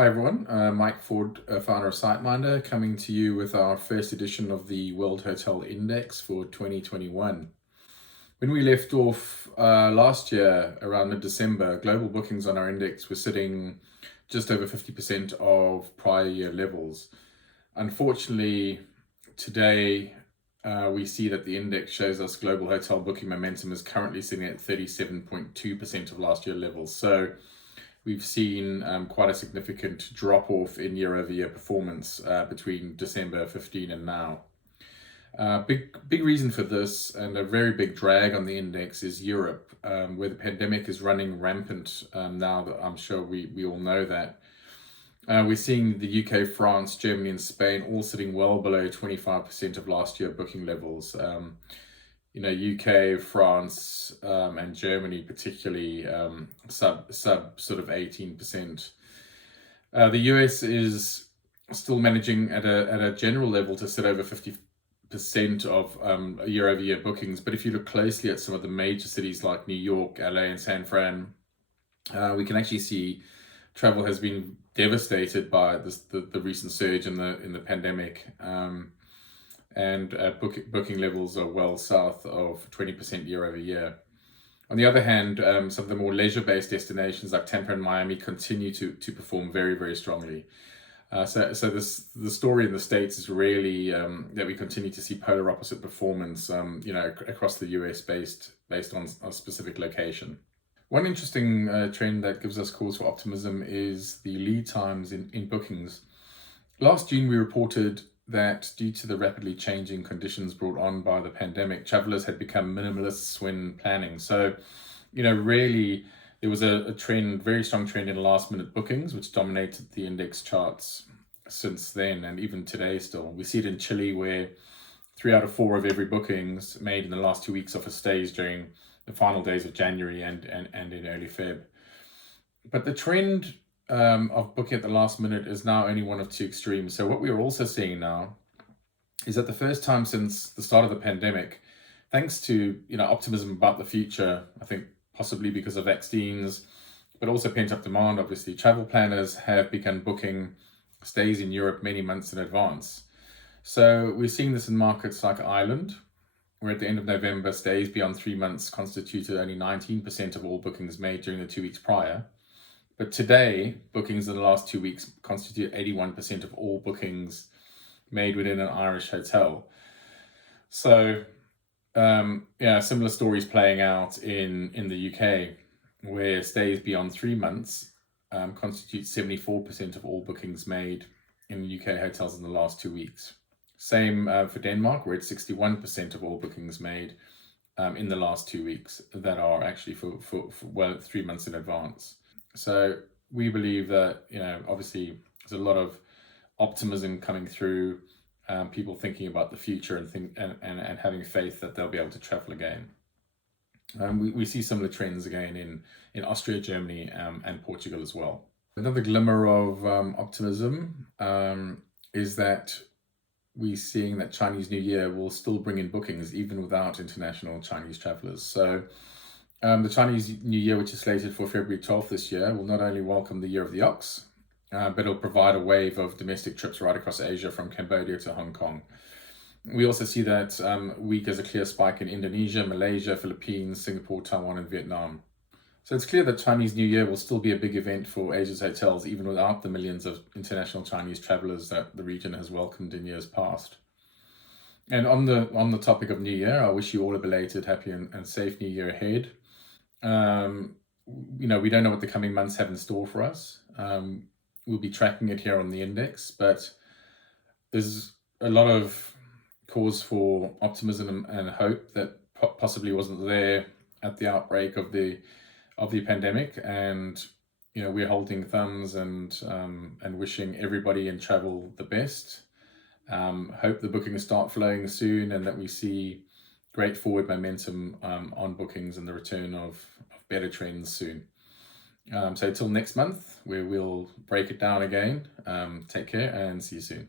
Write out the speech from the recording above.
Hi everyone, Mike Ford, founder of SiteMinder, coming to you with our first edition of the World Hotel Index for 2021. When we left off last year, around mid-December, global bookings on our index were sitting just over 50% of prior year levels. Unfortunately, today we see that the index shows us global hotel booking momentum is currently sitting at 37.2% of last year levels. So we've seen quite a significant drop-off in year-over-year performance between December 15 and now. Big reason for this, and a very big drag on the index, is Europe, where the pandemic is running rampant now. That I'm sure we all know that. We're seeing the UK, France, Germany and Spain all sitting well below 25% of last year booking levels. UK, France, and Germany particularly sub sort of 18%. The US is still managing at a general level to sit over 50% of year-over-year bookings. But if you look closely at some of the major cities like New York, LA, and San Fran, we can actually see travel has been devastated by the recent surge in the pandemic. And booking levels are well south of 20% year over year. On the other hand, some of the more leisure-based destinations like Tampa and Miami continue to perform very, very strongly. So the story in the States is really that we continue to see polar opposite performance, across the US based on a specific location. One interesting trend that gives us cause for optimism is the lead times in bookings. Last June, we reported that due to the rapidly changing conditions brought on by the pandemic, travelers had become minimalists when planning. So, really there was a trend, very strong trend in last minute bookings, which dominated the index charts since then, and even today still. We see it in Chile, where 3 out of 4 of every bookings made in the last 2 weeks offer stays during the final days of January and in early Feb. But the trend of booking at the last minute is now only one of two extremes. So what we are also seeing now is that the first time since the start of the pandemic, thanks to optimism about the future, I think possibly because of vaccines, but also pent-up demand, obviously, travel planners have begun booking stays in Europe many months in advance. So we're seeing this in markets like Ireland, where at the end of November, stays beyond 3 months constituted only 19% of all bookings made during the 2 weeks prior. But today, bookings in the last 2 weeks constitute 81% of all bookings made within an Irish hotel. So, similar stories playing out in the UK, where stays beyond 3 months constitute 74% of all bookings made in UK hotels in the last 2 weeks. Same for Denmark, where it's 61% of all bookings made in the last 2 weeks that are actually for 3 months in advance. So we believe that, obviously there's a lot of optimism coming through, people thinking about the future and having faith that they'll be able to travel again. We see similar trends again in Austria, Germany, and Portugal as well. Another glimmer of optimism is that we're seeing that Chinese New Year will still bring in bookings even without international Chinese travelers. So the Chinese New Year, which is slated for February 12th this year, will not only welcome the Year of the Ox, but it'll provide a wave of domestic trips right across Asia from Cambodia to Hong Kong. We also see that week as a clear spike in Indonesia, Malaysia, Philippines, Singapore, Taiwan, and Vietnam. So it's clear that Chinese New Year will still be a big event for Asia's hotels, even without the millions of international Chinese travelers that the region has welcomed in years past. And on the topic of New Year, I wish you all a belated, happy, and safe New Year ahead. We don't know what the coming months have in store for us. We'll be tracking it here on the index, but there's a lot of cause for optimism and hope that possibly wasn't there at the outbreak of the pandemic. And we're holding thumbs and wishing everybody in travel the best. Hope the bookings start flowing soon, and that we see great forward momentum on bookings and the return of better trends soon. So till next month, where we'll break it down again. Take care and see you soon.